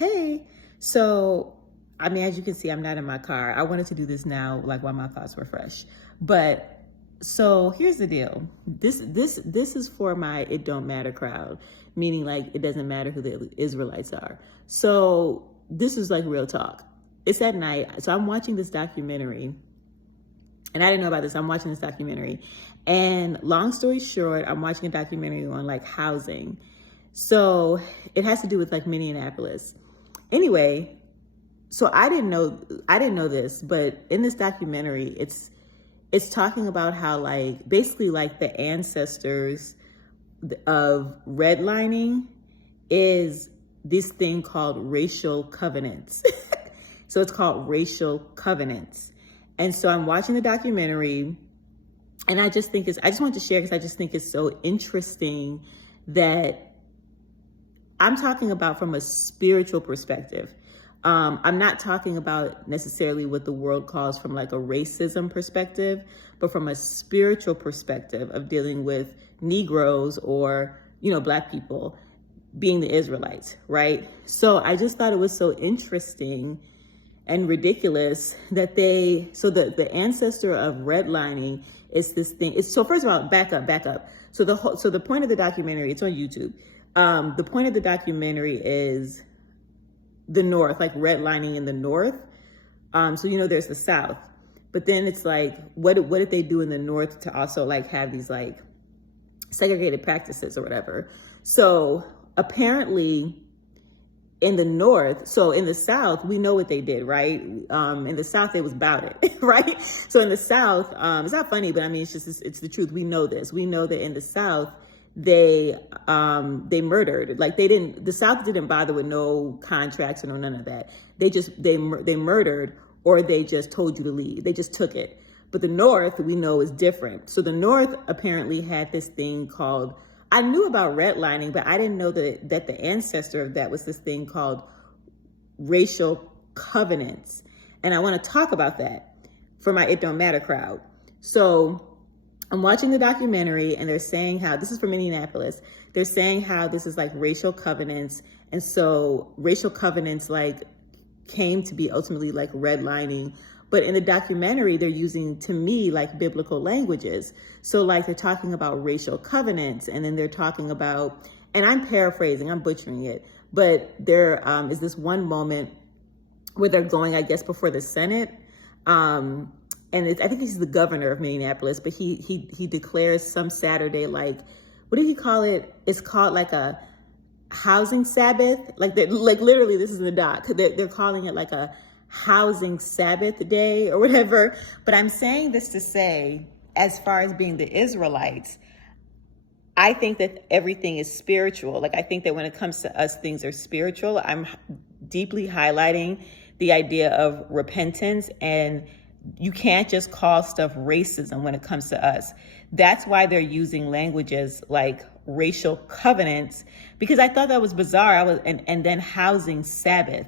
Hey, so I mean, as you can see, I'm not in my car. I wanted to do this now, like while my thoughts were fresh. But so here's the deal. This is for my it don't matter crowd, meaning like it doesn't matter who the Israelites are. So this is like real talk. It's at night, so I'm watching this documentary, and I didn't know about this. I'm watching this documentary, and long story short, I'm watching a documentary on like housing. So it has to do with like Minneapolis. Anyway, so I didn't know this, but in this documentary, it's talking about how like basically like the ancestors of redlining is this thing called racial covenants. So it's called racial covenants. And so I'm watching the documentary, and I just want to share because I just think it's so interesting that I'm talking about from a spiritual perspective. I'm not talking about necessarily what the world calls from like a racism perspective, but from a spiritual perspective of dealing with Negroes or, Black people being the Israelites, right? So I just thought it was so interesting and ridiculous that the ancestor of redlining is this thing. So first of all, back up. So the point of the documentary, it's on YouTube. The point of the documentary is the North, like redlining in the North. So there's the South, but then it's like, what did they do in the North to also like have these like segregated practices or whatever? So apparently in the North, so in the South, we know what they did, right? In the South, it was about it, right? So in the South, it's not funny, but I mean, it's the truth. We know this. We know that in the South, they murdered. Like the South didn't bother with no contracts or no none of that. They murdered, or they just told you to leave. They just took it. But the North, we know, is different. So the North apparently had this thing called, I knew about redlining, but I didn't know that the ancestor of that was this thing called racial covenants. And I want to talk about that for my It Don't Matter crowd. So I'm watching the documentary, and they're saying how, this is from Minneapolis, they're saying how this is like racial covenants. And so racial covenants like came to be ultimately like redlining. But in the documentary, they're using, to me, like biblical languages. So like they're talking about racial covenants, and then they're talking about, and I'm paraphrasing, I'm butchering it, but there is this one moment where they're going, I guess, before the Senate. And I think he's the governor of Minneapolis, but he declares some Saturday, like, what do you call it? It's called like a housing Sabbath. Like literally, this is in the doc. They're calling it like a housing Sabbath day or whatever. But I'm saying this to say, as far as being the Israelites, I think that everything is spiritual. Like I think that when it comes to us, things are spiritual. I'm deeply highlighting the idea of repentance, and you can't just call stuff racism when it comes to us. That's why they're using languages like racial covenants, because I thought that was bizarre. And then housing Sabbath.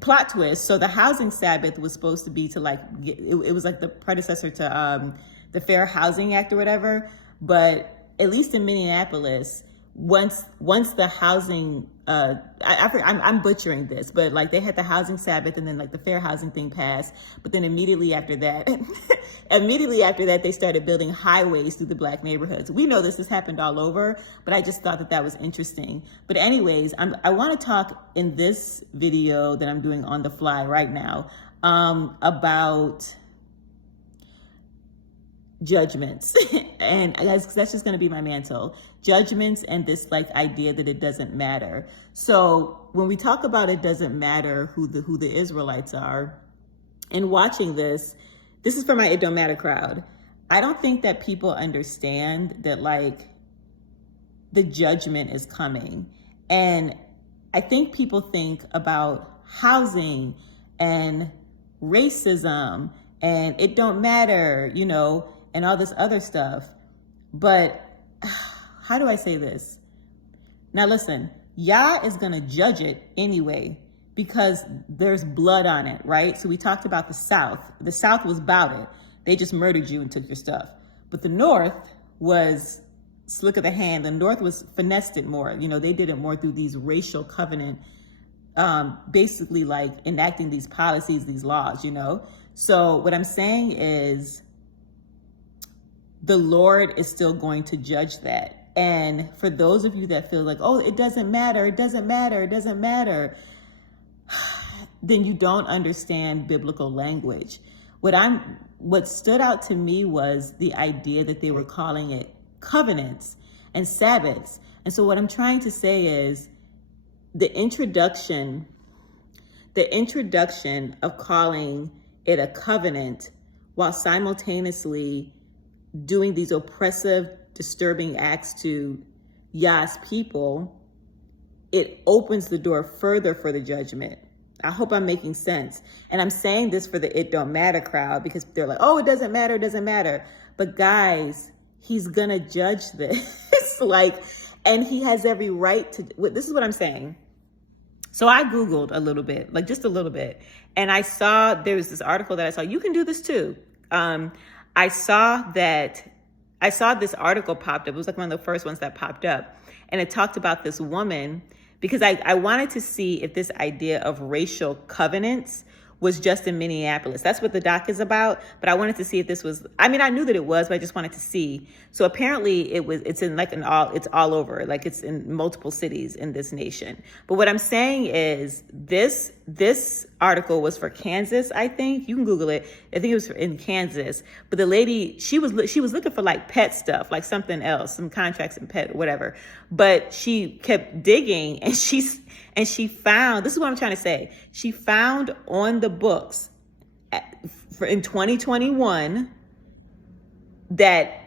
Plot twist. So the housing Sabbath was supposed to be to like, it was like the predecessor to the Fair Housing Act or whatever. But at least in Minneapolis, once the housing, I'm butchering this, but like they had the housing Sabbath, and then like the fair housing thing passed. But then immediately after that, they started building highways through the Black neighborhoods. We know this has happened all over, but I just thought that was interesting. But anyways, I want to talk in this video that I'm doing on the fly right now about judgments. And that's just going to be my mantle. Judgments and this like idea that it doesn't matter. So when we talk about it doesn't matter who the Israelites are, and watching this is for my It Don't Matter crowd. I don't think that people understand that like the judgment is coming. And I think people think about housing and racism and it don't matter, and all this other stuff. But how do I say this? Now listen, Yah is gonna judge it anyway, because there's blood on it, right? So we talked about the South. The South was about it. They just murdered you and took your stuff. But the North was slick of the hand. The North was finessed it more. You know, they did it more through these racial covenant, basically like enacting these policies, these laws, you know. So what I'm saying is the Lord is still going to judge that. And for those of you that feel like, oh, it doesn't matter, it doesn't matter, it doesn't matter, then you don't understand biblical language. What stood out to me was the idea that they were calling it covenants and Sabbaths. And so what I'm trying to say is the introduction of calling it a covenant while simultaneously doing these oppressive, disturbing acts to Yah's people, it opens the door further for the judgment. I hope I'm making sense. And I'm saying this for the It Don't Matter crowd because they're like, oh, it doesn't matter, it doesn't matter. But guys, he's gonna judge this. And he has every right to, this is what I'm saying. So I Googled a little bit, like just a little bit. And I saw, there was this article that I saw, you can do this too. I saw this article popped up. It was like one of the first ones that popped up. And it talked about this woman, because I wanted to see if this idea of racial covenants was just in Minneapolis. That's what the doc is about. But I wanted to see if this was, I mean, I knew that it was, but I just wanted to see. So apparently it's in like it's all over, like it's in multiple cities in this nation. But what I'm saying is this article was for Kansas, I think. You can Google it. I think it was in Kansas. But the lady, she was looking for like pet stuff, like something else, some contracts and pet, whatever. But she kept digging and she found, this is what I'm trying to say. She found on the books in 2021 that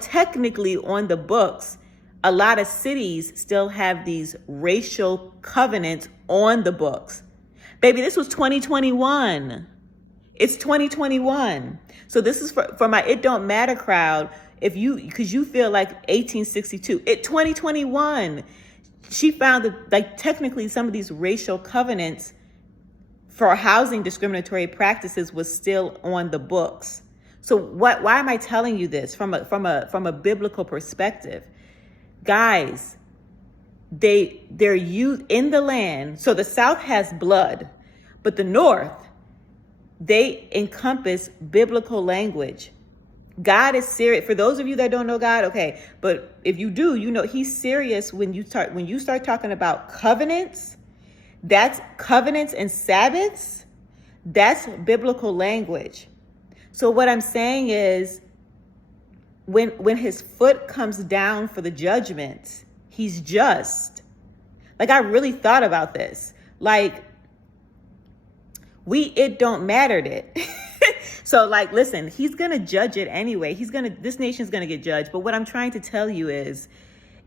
technically on the books, a lot of cities still have these racial covenants on the books. Baby, this was 2021. It's 2021. So this is for my It Don't Matter crowd. Because you feel like 1862, 2021. She found that like technically some of these racial covenants for housing discriminatory practices was still on the books. So why am I telling you this from a biblical perspective? Guys, they're used in the land. So the South has blood, but the North, they encompass biblical language. God is serious. For those of you that don't know God, okay, but if you do, you know he's serious when you start talking about covenants. That's covenants and Sabbaths. That's biblical language. So what I'm saying is when his foot comes down for the judgment, he's just. Like I really thought about this. Like it don't mattered it. So like, listen, he's going to judge it anyway. This nation's going to get judged. But what I'm trying to tell you is,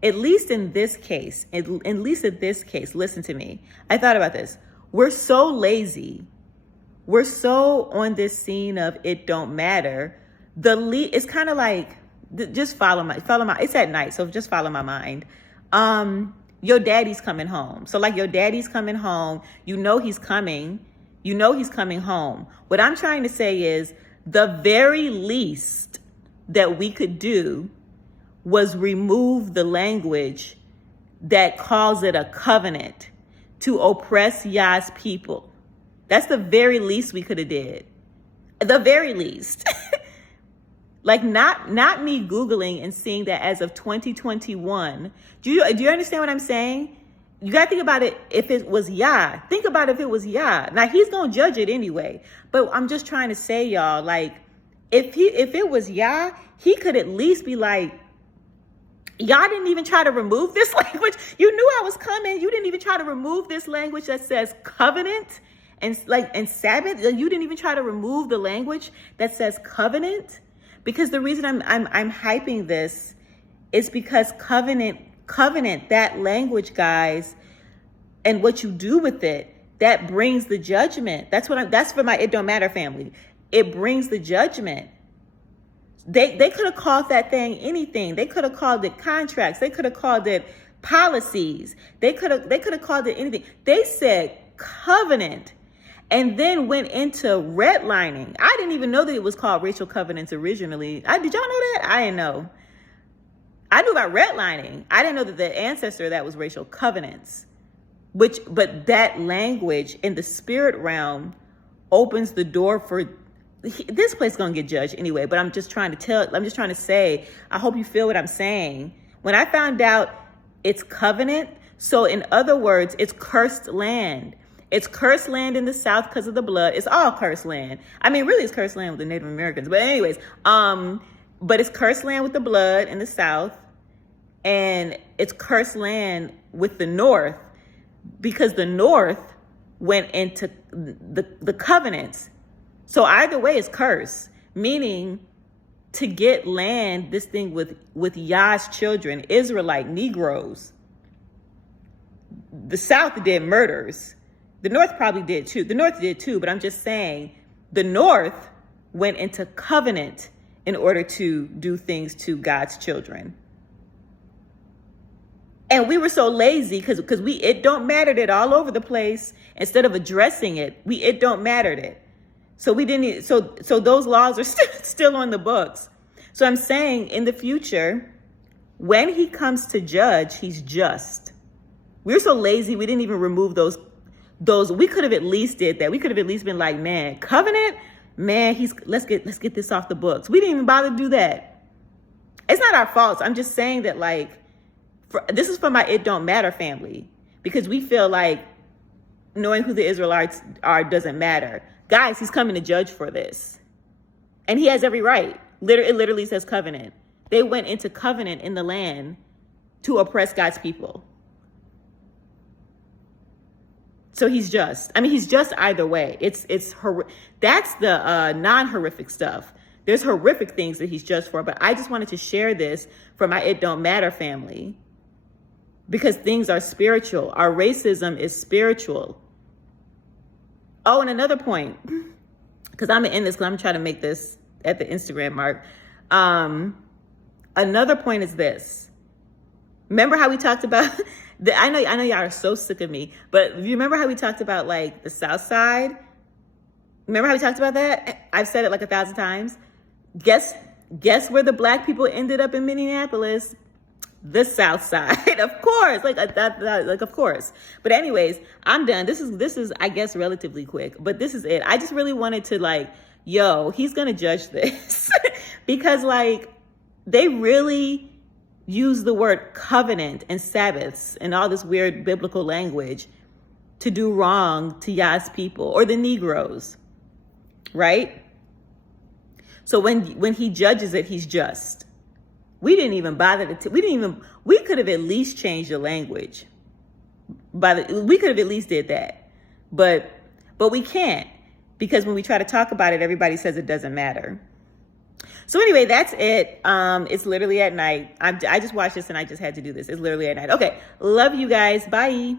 at least in this case, listen to me. I thought about this. We're so lazy. We're so on this scene of it don't matter. It's kind of like, just follow my, it's at night. So just follow my mind. Your daddy's coming home. So like your daddy's coming home, you know he's coming home. What I'm trying to say is the very least that we could do was remove the language that calls it a covenant to oppress Yah's people. That's the very least we could have did. The very least. Like not me Googling and seeing that as of 2021. Do you understand what I'm saying? You got to think about it if it was Yah. Think about if it was Yah. Now, he's going to judge it anyway. But I'm just trying to say, y'all, like, if it was Yah, he could at least be like, y'all didn't even try to remove this language. You knew I was coming. You didn't even try to remove this language that says covenant and Sabbath. You didn't even try to remove the language that says covenant. Because the reason I'm hyping this is because covenant, that language, guys, and what you do with it, that brings the judgment. That's for my It Don't Matter family. It brings the judgment. They could have called that thing anything. They could have called it contracts. They could have called it policies. They could have called it anything. They said covenant and then went into redlining. I didn't even know that it was called racial covenants originally. Did y'all know that? I didn't know. I knew about redlining. I didn't know that the ancestor of that was racial covenants. But that language in the spirit realm opens the door for this place is gonna get judged anyway. But I'm just trying to say, I hope you feel what I'm saying. When I found out it's covenant, so in other words, it's cursed land. It's cursed land in the South because of the blood. It's all cursed land. I mean, really, it's cursed land with the Native Americans. But anyways, but it's cursed land with the blood in the South, and it's cursed land with the North, because the North went into the covenants. So either way, it's cursed, meaning to get land, this thing with Yah's children, Israelite Negroes. The South did murders. The North probably did too. The North did too, but I'm just saying the North went into covenant in order to do things to God's children. And we were so lazy because it don't mattered it all over the place. Instead of addressing it, it don't mattered it. So we didn't. So those laws are still on the books. So I'm saying in the future, when he comes to judge, he's just. We're so lazy. We didn't even remove those. We could have at least did that. We could have at least been like, man, covenant, man. Let's get this off the books. We didn't even bother to do that. It's not our fault. I'm just saying that, like, this is for my It Don't Matter family, because we feel like knowing who the Israelites are doesn't matter. Guys, he's coming to judge for this. And he has every right. It literally says covenant. They went into covenant in the land to oppress God's people. So he's just. I mean, he's just either way. That's the non-horrific stuff. There's horrific things that he's just for. But I just wanted to share this for my It Don't Matter family, because things are spiritual. Our racism is spiritual. Oh, and another point, because I'm going to end this because I'm trying to make this at the Instagram mark. Another point is this. Remember how we talked about, I know y'all are so sick of me, but you remember how we talked about, like, the South Side? Remember how we talked about that? I've said it like 1,000 times. Guess where the black people ended up in Minneapolis? The South Side, of course, like of course. But anyways, I'm done. This is I guess relatively quick, but this is it. I just really wanted to, like, he's gonna judge this because, like, they really use the word covenant and Sabbaths and all this weird biblical language to do wrong to Yah's people or the Negroes, right? So when he judges it, he's just. We didn't even bother we could have at least changed the language. We could have at least did that. But we can't, because when we try to talk about it, everybody says it doesn't matter. So anyway, that's it. It's literally at night. I just watched this and I just had to do this. It's literally at night. Okay. Love you guys. Bye.